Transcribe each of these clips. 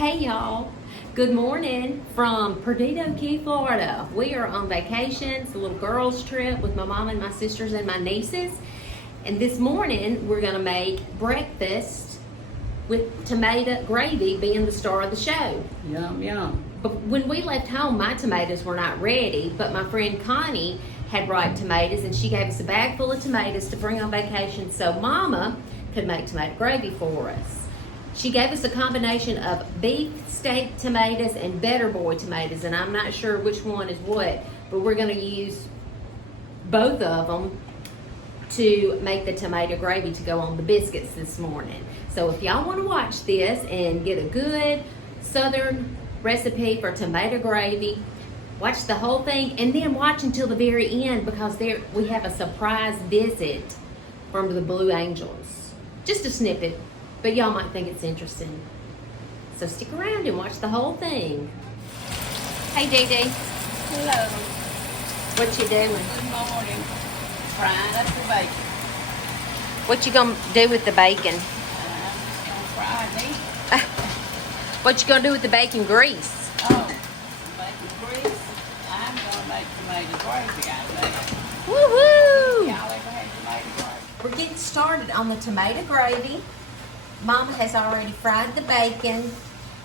Hey y'all, good morning from Perdido Key, Florida. We are on vacation. It's a little girls trip with my mom and my sisters and my nieces. And this morning we're gonna make breakfast with tomato gravy being the star of the show. Yum, yum. But when we left home, my tomatoes were not ready, but my friend Connie had ripe tomatoes and she gave us a bag full of tomatoes to bring on vacation so Mama could make tomato gravy for us. She gave us a combination of beef steak tomatoes and Better Boy tomatoes, and I'm not sure which one is what, but we're going to use both of them to make the tomato gravy to go on the biscuits this morning. So if y'all want to watch this and get a good southern recipe for tomato gravy, watch the whole thing and then watch until the very end because we have a surprise visit from the Blue Angels. Just a snippet. But y'all might think it's interesting. So stick around and watch the whole thing. Hey, Dee Dee. Hello. What you doing? Good morning. Frying up the bacon. What you gonna do with the bacon? I'm just gonna fry it. What you gonna do with the bacon grease? Oh, bacon grease. I'm gonna make tomato gravy out of that. Woo-hoo! Y'all ever had tomato gravy? We're getting started on the tomato gravy. Mama has already fried the bacon,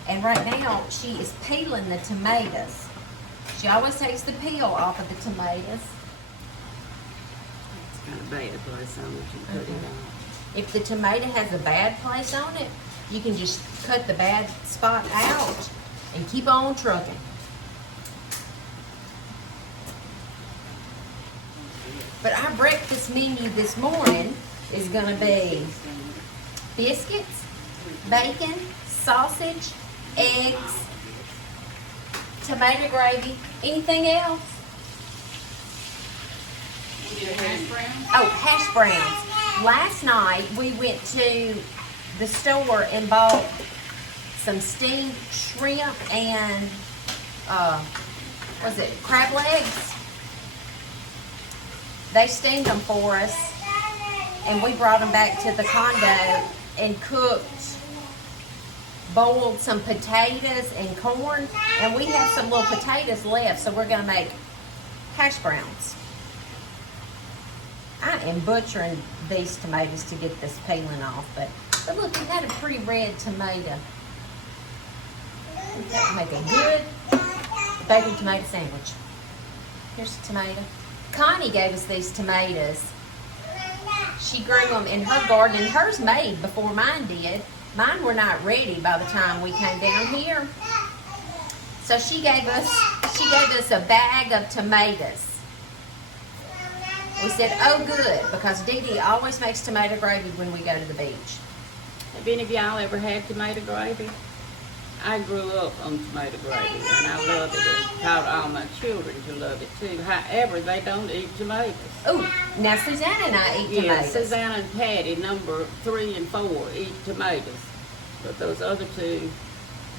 and right now she is peeling the tomatoes. She always takes the peel off of the tomatoes. It's got a bad place on it. You put it on. If the tomato has a bad place on it, you can just cut the bad spot out and keep on trucking. But our breakfast menu this morning is gonna be biscuits, bacon, sausage, eggs, tomato gravy. Anything else? We did hash browns. Oh, hash browns. Last night we went to the store and bought some steamed shrimp and was it crab legs? They steamed them for us and we brought them back to the condo and cooked, boiled some potatoes and corn, and we have some little potatoes left, so we're gonna make hash browns. I am butchering these tomatoes to get this peeling off, but look, we had a pretty red tomato. That would make a good bacon tomato sandwich. Here's a tomato. Connie gave us these tomatoes. She grew them in her garden, and hers made before mine did. Mine were not ready by the time we came down here. So she gave us a bag of tomatoes. We said, oh good, because Dee Dee always makes tomato gravy when we go to the beach. Have any of y'all ever had tomato gravy? I grew up on tomato gravy and I love it and taught all my children to love it too. However, they don't eat tomatoes. Oh, now Susanna and I eat Yeah, tomatoes. Susanna and Patty, number 3 and 4, eat tomatoes. But those other two,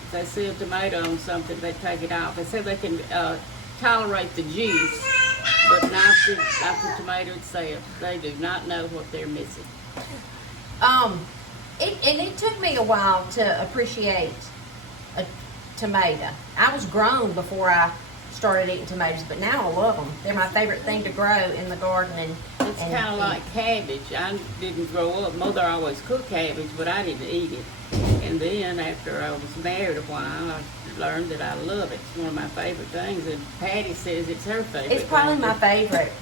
if they see a tomato on something, they take it off. They say they can tolerate the juice, but not the tomato itself. They do not know what they're missing. It took me a while to appreciate a tomato. I was grown before I started eating tomatoes, but now I love them. They're my favorite thing to grow in the garden. It's kind of like cabbage. I didn't grow up. Mother always cooked cabbage, but I didn't eat it. And then after I was married a while, I learned that I love it. It's one of my favorite things. And Patty says it's her favorite. It's probably my favorite.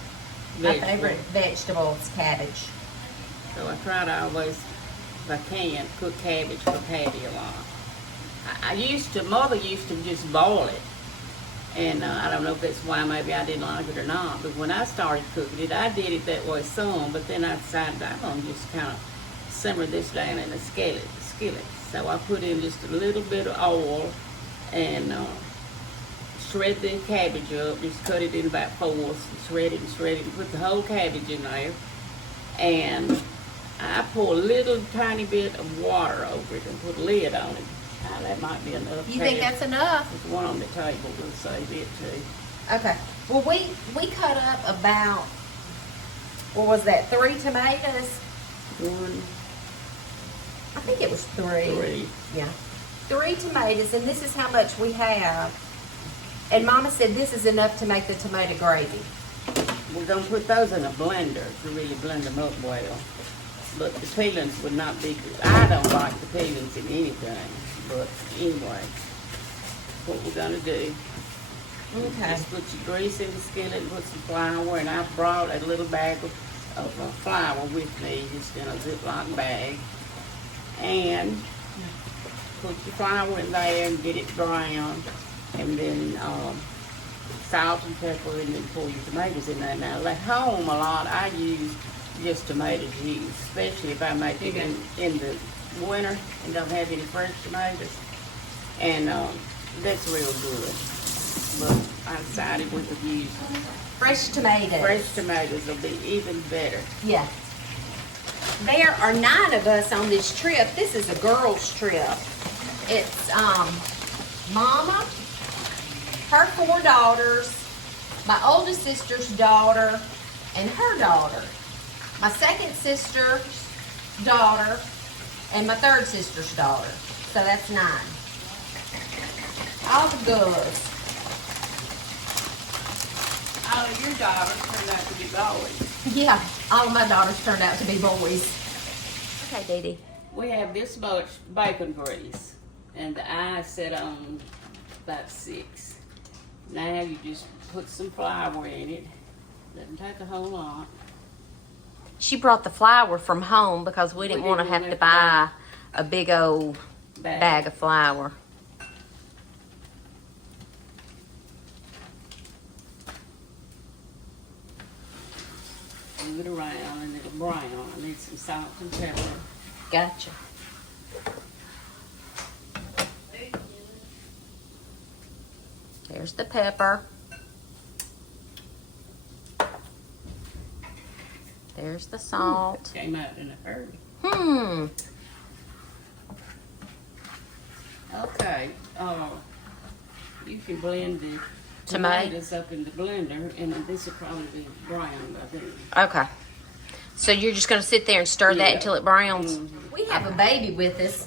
My vegetable. favorite vegetable is cabbage. So I try to always, if I can, cook cabbage for Patty a lot. Mother used to just boil it. And I don't know if that's why maybe I didn't like it or not. But when I started cooking it, I did it that way some. But then I decided I'm going to just kind of simmer this down in a skillet. So I put in just a little bit of oil and shred the cabbage up. Just cut it in about fourths and shred it and put the whole cabbage in there. And I pour a little tiny bit of water over it and put a lid on it. That might be enough. You think that's enough? There's one on the table. We'll save it too. Okay. Well, we cut up about, what was that, 3 tomatoes? One, I think it was 3. 3. Yeah. 3 tomatoes, and this is how much we have. And Mama said this is enough to make the tomato gravy. We're gonna put those in a blender to really blend them up well. But the peelings would not be good. I don't like the peelings in anything. But anyway, what we're gonna do. Okay. Just put your grease in the skillet and put some flour. And I brought a little bag of flour with me, just in a Ziploc bag. And put your flour in there and get it brown. And then salt and pepper, and then pour your tomatoes in there. Now at home a lot I use just tomato juice, especially if I make it in the winter and don't have any fresh tomatoes. And that's real good. But I decided we could use Fresh tomatoes. fresh tomatoes will be even better. Yeah. There are 9 of us on this trip. This is a girls' trip. It's Mama, her 4 daughters, my oldest sister's daughter, and her daughter. My second sister's daughter, and my third sister's daughter. So that's 9. All the girls. All of your daughters turned out to be boys. Yeah, all of my daughters turned out to be boys. Okay, Dee Dee. We have this much bacon grease, and I set on about 6. Now you just put some flour in it. Doesn't take a whole lot. She brought the flour from home because we didn't want to have to buy a big old bag of flour. Move it around and it'll brown. I need some salt and pepper. Gotcha. There's the pepper. There's the salt. That came out in a hurry. Okay. You can blend the tomatoes up in the blender, and this will probably be brown by then. Okay. So you're just going to sit there and stir that Yeah. until it browns? Mhm. We have a baby with us.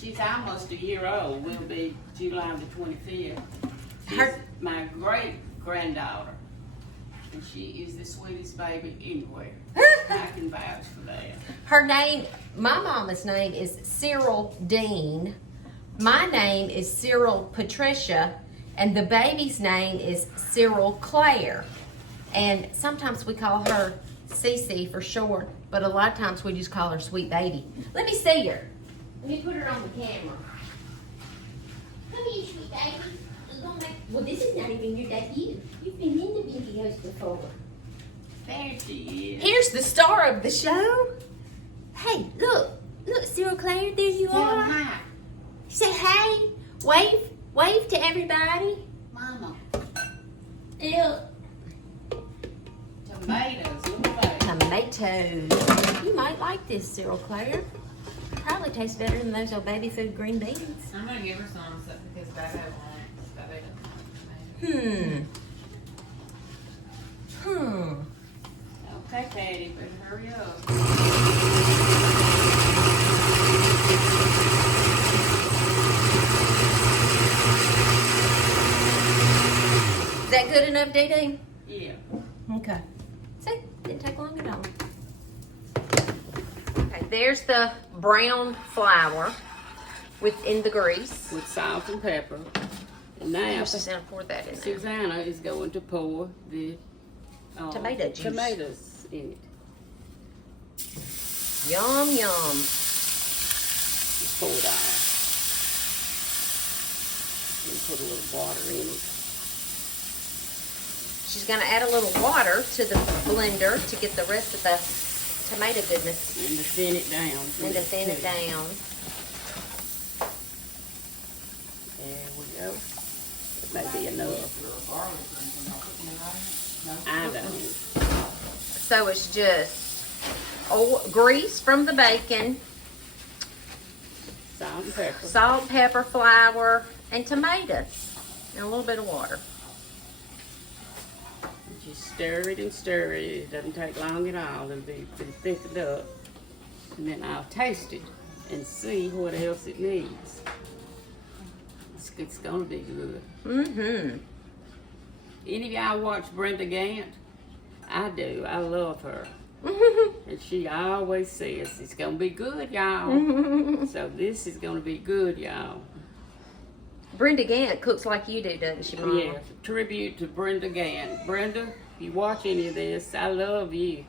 She's almost a year old. Will be July the 25th. She's Her- my great granddaughter, and she is the sweetest baby anywhere. I can vouch for that. Her name, my mama's name is Cyril Dean. My name is Cyril Patricia. And the baby's name is Cyril Claire. And sometimes we call her Cece for short, but a lot of times we just call her Sweet Baby. Let me see her. Let me put her on the camera. Come here, Sweet Baby. Well, this is not even your debut. You've been in the videos before. There she is. Here's the star of the show. Hey, look. Look, Cyril Claire, there you Tell are. hi, Say hey. Wave to everybody. Mama. Look. Tomatoes, look at that. Tomatoes. You might like this, Cyril Claire. Probably tastes better than those old baby food green beans. I'm gonna give her some stuff because Baba wants. Baba doesn't like Okay, Patty, but hurry up. Is that good enough, Dee Dee? Yeah. Okay. See, didn't take long at all. Okay, there's the brown flour within the grease. With salt and pepper. And now Susanna, pour that in there. Susanna is going to pour the Tomato juice. tomatoes in it. Yum, yum. Just pour it out. And put a little water in it. She's going to add a little water to the blender to get the rest of the tomato goodness And to thin it down. and to thin it down. There we go. It may be enough. I don't. So it's just grease from the bacon, Salt and pepper. salt, pepper, flour, and tomatoes, and a little bit of water. Just stir it and stir it. It doesn't take long at all. It'll be thickened up. And then I'll taste it and see what else it needs. It's gonna be good. Mm-hmm. Any of y'all watch Brenda Gant? I do. I love her. And she always says, it's gonna be good, y'all. So this is gonna be good, y'all. Brenda Gant cooks like you do, doesn't she, Mama? Yeah, tribute to Brenda Gant. Brenda, if you watch any of this, I love you.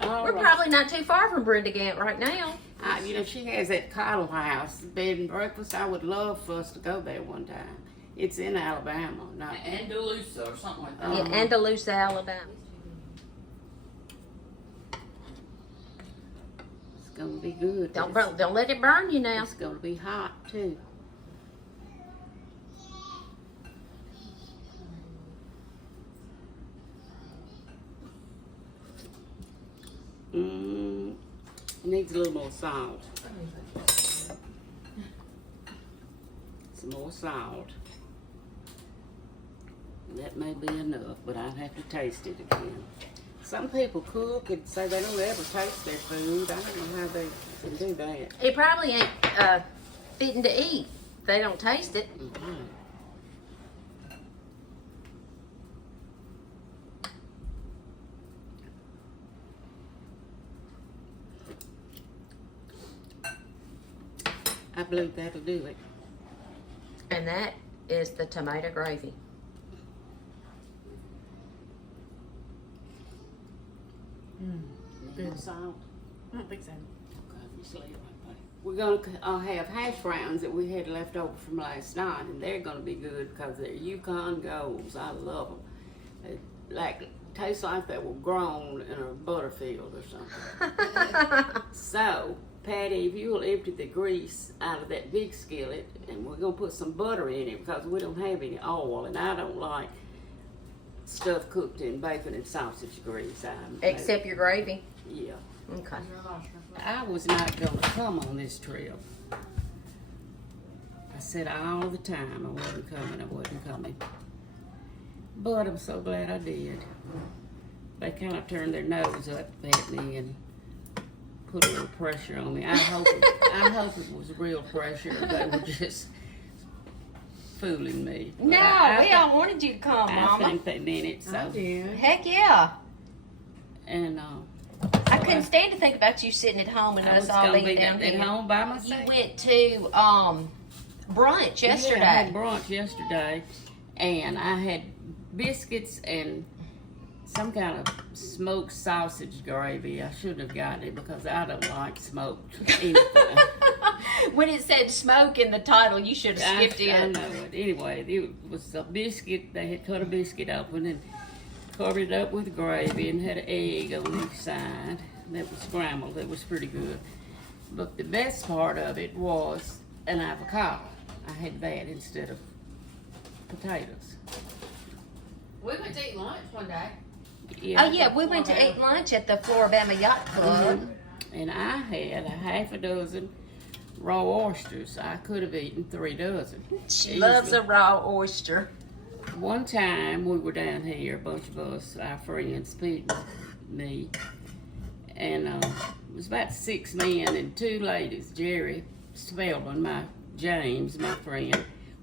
We're probably not too far from Brenda Gant right now. You know, she has that Cottle House, bed and breakfast. I would love for us to go there one time. It's in Alabama, not Andalusia or something like that. Yeah, Andalusia, Alabama. It's gonna be good. Don't let it burn you now. It's gonna be hot too. Needs a little more salt. Some more salt. That may be enough, but I'd have to taste it again. Some people cook and say they don't ever taste their food. I don't know how they can do that. It probably ain't fitting to eat. They don't taste it. Mm-hmm. I believe that'll do it. And that is the tomato gravy. Good salt. I don't think so. We're gonna have hash browns that we had left over from last night, and they're gonna be good because they're Yukon Golds. I love them. They taste like they were grown in a butter field or something. So, Patty, if you will empty the grease out of that big skillet, and we're gonna put some butter in it because we don't have any oil, and I don't like stuff cooked in bacon and sausage grease. Except your gravy. Yeah. Okay. I was not gonna come on this trip. I said all the time I wasn't coming. But I'm so glad I did. They kind of turned their nose up at me and put a little pressure on me. I hope it was real pressure. They were just fooling me. But No, we all wanted you to come, I Mama. think they meant it. So. Heck yeah. And I couldn't stand to think about you sitting at home and I us was all gonna eating be down at here. home by You myself. went to brunch yesterday. Yeah, I had brunch yesterday, and I had biscuits and some kind of smoked sausage gravy. I shouldn't have gotten it because I don't like smoked anything. When it said smoke in the title, you should have skipped I it. know it. Anyway, it was a biscuit. They had cut a biscuit open and covered it up with gravy and had an egg on each side. That was scrambled. It was pretty good. But the best part of it was an avocado. I had that instead of potatoes. We went to eat lunch one day. Oh yeah, we went to eat lunch at the Floribama Yacht Club. And I had a half a dozen raw oysters. I could have eaten 3 dozen. She loves a raw oyster. One time we were down here, a bunch of us, our friends, Pete and me, and it was about 6 men and 2 ladies. Jerry Spellman, James, my friend.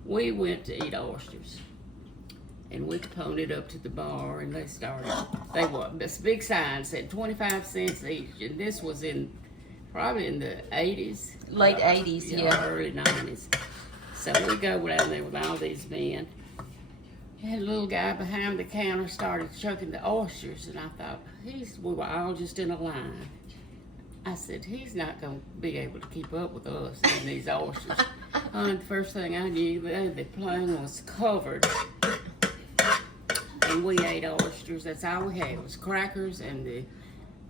We went to eat oysters. And we ponied up to the bar, and they were, this big sign said 25 cents each, and this was probably in the 80s. Late 80s, yeah. Early 90s. So we go down there with all these men. And a little guy behind the counter started chucking the oysters, and I thought, we were all just in a line. I said, he's not going to be able to keep up with us in these oysters. And the first thing I knew, the plane was covered. And we ate oysters. That's all we had. It was crackers and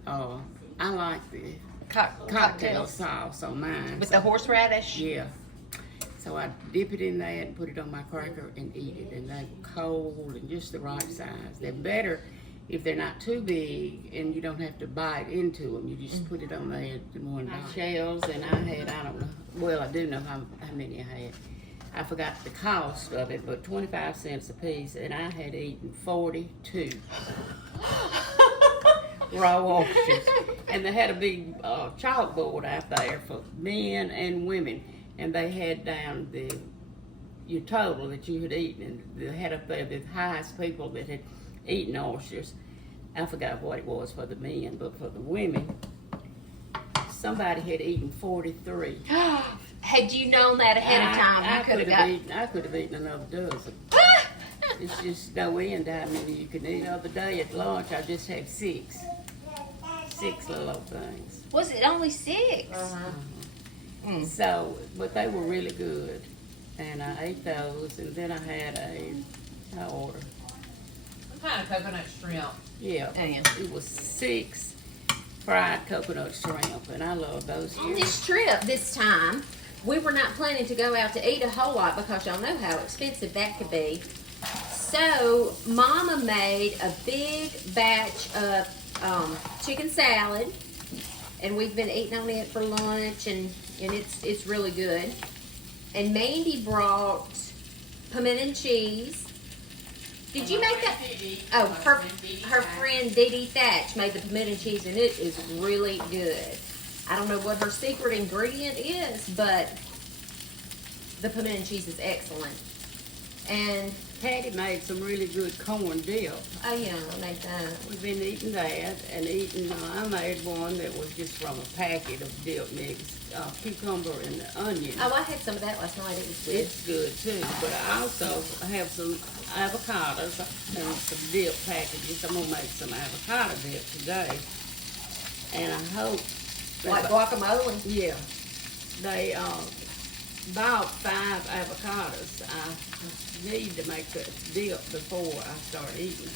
I like the cocktail sauce on mine. With the horseradish? Yeah. So I dip it in that and put it on my cracker and eat it. And they're cold and just the right size. They're better if they're not too big and you don't have to bite into them. You just put it on there in one bite. Shells, and I don't know, well, I do know how many I had. I forgot the cost of it, but 25 cents a piece, and I had eaten 42. raw oysters. And they had a big chalkboard out there for men and women. And they had down your total that you had eaten. And they had up there the highest people that had eaten oysters. I forgot what it was for the men, but for the women, somebody had eaten 43. Had you known that ahead of time, I you could have I could have eaten another dozen. It's just no end how many you can eat. The other day at lunch, I just had 6 little things. Was it only 6? So, but they were really good, and I ate those, and then I had I ordered. What kind of coconut shrimp? Yeah, it was 6 fried coconut shrimp, and I love those. On this trip this time, we were not planning to go out to eat a whole lot because y'all know how expensive that could be. So Mama made a big batch of chicken salad, and we've been eating on it for lunch, and it's really good. And Mandy brought pimento and cheese. Did you make that? Oh, her friend Dee Dee Thatch made the pimento and cheese, and it is really good. I don't know what her secret ingredient is, but the pimento and cheese is excellent. And Patty made some really good corn dip. oh yeah, I made that. We've been eating that and eating. I made one that was just from a packet of dip mix, cucumber and onion. Oh, I had some of that last night. It was good. It's good too, but I also have some avocados and some dip packages. I'm gonna make some avocado dip today, and I hope. Like guacamole. Yeah, they bought 5 avocados. I need to make the dip before I start eating.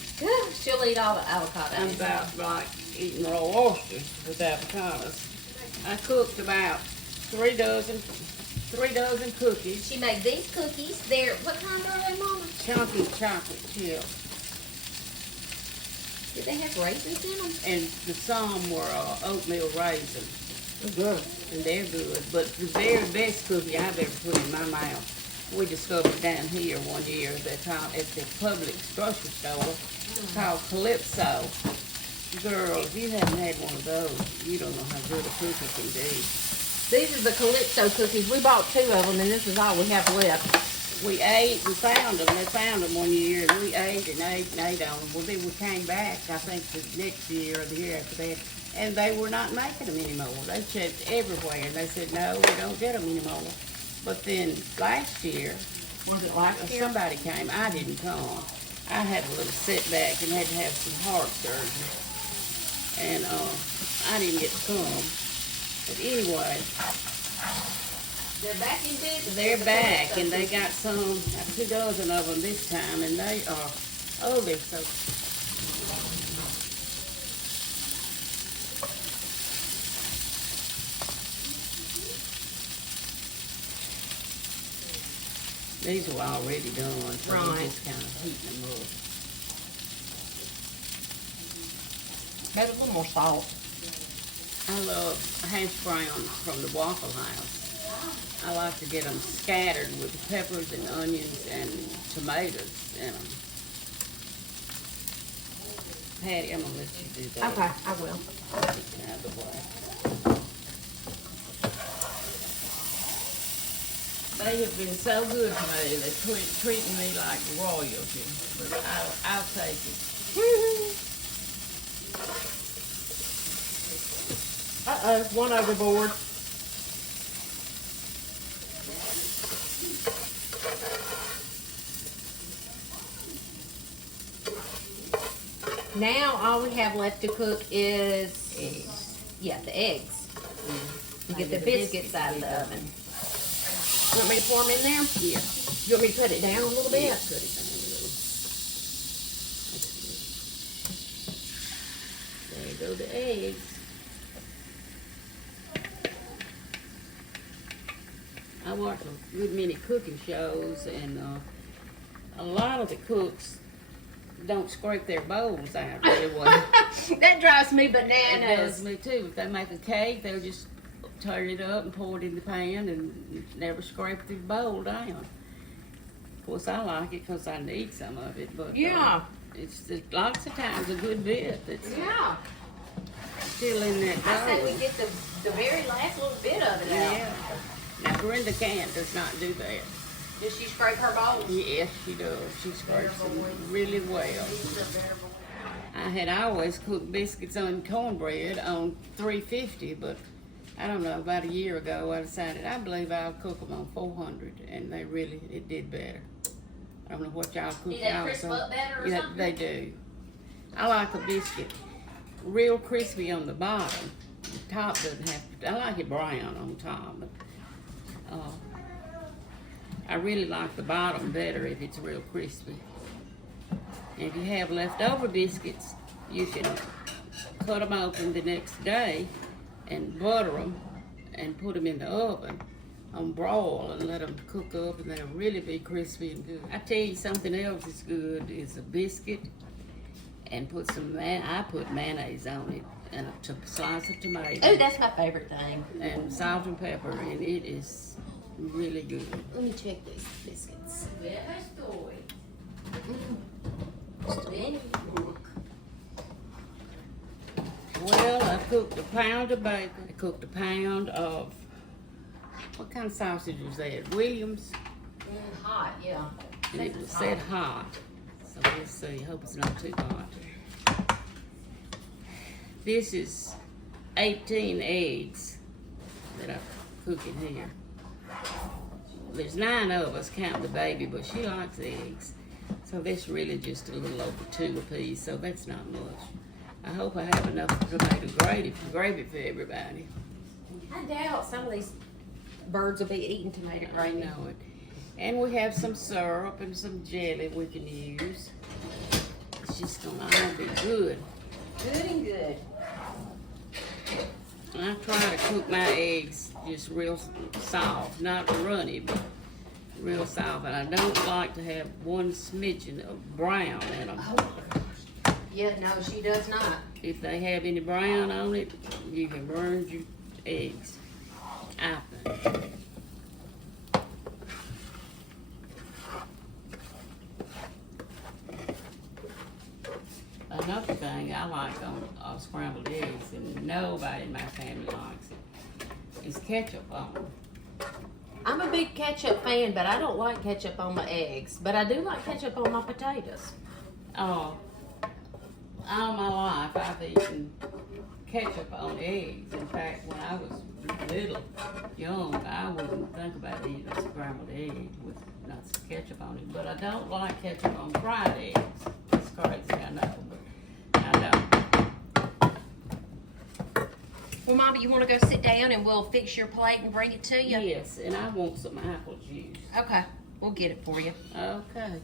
She'll eat all the avocados. I'm about like eating raw oysters with avocados. I cooked about 3 dozen cookies. She made these cookies. They're, what kind are they, Mama? Chunky chocolate chip. Did they have raisins in them? And some were oatmeal raisins. Good. And they're good. But the very best cookie I've ever put in my mouth, we discovered down here one year at the Publix grocery store called Calypso. Girl, if you haven't had one of those, you don't know how good a cookie can be. These are the Calypso cookies. We bought 2 of them, and this is all we have left. We ate and found them. They found them one year, and we ate and ate and ate on them. Well, then we came back, I think, the next year or the year after that, and they were not making them anymore. They checked everywhere, and they said, no, we don't get them anymore. But then last year, Was it last year? somebody came. I didn't come. I had a little setback and had to have some heart surgery, and I didn't get to come. But anyway, They're back in business. they're back, and they got some, 2 dozen of them this time, and they are, oh, they're so. These were already done, so Right. we're just kind of heating them up. Maybe a little more salt. I love hash browns from the Waffle House. I like to get them scattered with peppers and onions and tomatoes in them. Patty, I'm gonna let you do that. Okay, I will. Just out of the way. They have been so good to me. They're treating me like royalty, but I'll take it. Uh-oh, one overboard. Now all we have left to cook is Eggs. yeah, the eggs. You get the The biscuits out of the biscuits. oven. You want me to pour them in there? Yeah. You want me to put it down a little bit? Yeah, put it down a little. There go the eggs. I watch a good many cooking shows, and a lot of the cooks don't scrape their bowls out really well. That drives me It does bananas. me too. If they make a cake, they'll just turn it up and pour it in the pan and never scrape the bowl down. Of course, I like it because I need some of it, but Yeah. it's lots of times a good bit. It's, Yeah. still in that I say dough. we get the very last little bit of it out. Yeah. Now, Brenda does not do that. Does she scrape her bowls? Yes, she does. She scrapes them really well. She's a better boy. I had always cooked biscuits on cornbread on 350, but I don't know, about a year ago I decided I believe I'll cook them on 400, and it did better. I don't know what y'all cook. Do they crisp up better or something? They do. I like a biscuit real crispy on the bottom. The top doesn't have to, I like it brown on top, but I really like the bottom better if it's real crispy. And if you have leftover biscuits, you can cut them open the next day and butter them and put them in the oven on broil and let them cook up, and they'll really be crispy and good. I tell you something else is good is a biscuit and put I put mayonnaise on it and a slice of tomato. Oh, that's my favorite thing. And salt and pepper, and it is really good. Let me check these biscuits. Well, I cooked a pound of bacon. I cooked a pound of, what kind of sausage was that? Williams? Hot, yeah. And it was said hot. So let's see, hope it's not too hot. This is 18 eggs that I'm cooking here. There's 9 of us, counting the baby, but she likes eggs. So that's really just a little over 2 apiece, so that's not much. I hope I have enough tomato gravy for everybody. I doubt some of these birds will be eating tomato I gravy. know it. And we have some syrup and some jelly we can use. It's just gonna all be good. Good and good. I try to cook my eggs just real soft, not runny, but real soft. And I don't like to have one smidgen of brown in them. Oh my gosh. Yeah, no, she does not. If they have any brown on it, you can burn your eggs. I think. Another thing I like on scrambled eggs, and nobody in my family likes it, is ketchup on them. I'm a big ketchup fan, but I don't like ketchup on my eggs. But I do like ketchup on my potatoes. Oh, all my life I've eaten ketchup on eggs. In fact, when I was little, young, I wouldn't think about eating a scrambled egg with not some ketchup on it. But I don't like ketchup on fried eggs. It's crazy, I know, but I don't. Well, Mama, you want to go sit down and we'll fix your plate and bring it to you? Yes, and I want some apple juice. Okay, we'll get it for you. Okay.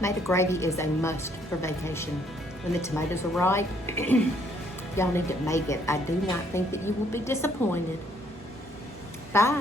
Tomato gravy is a must for vacation. When the tomatoes are ripe, y'all need to make it. I do not think that you will be disappointed. Bye.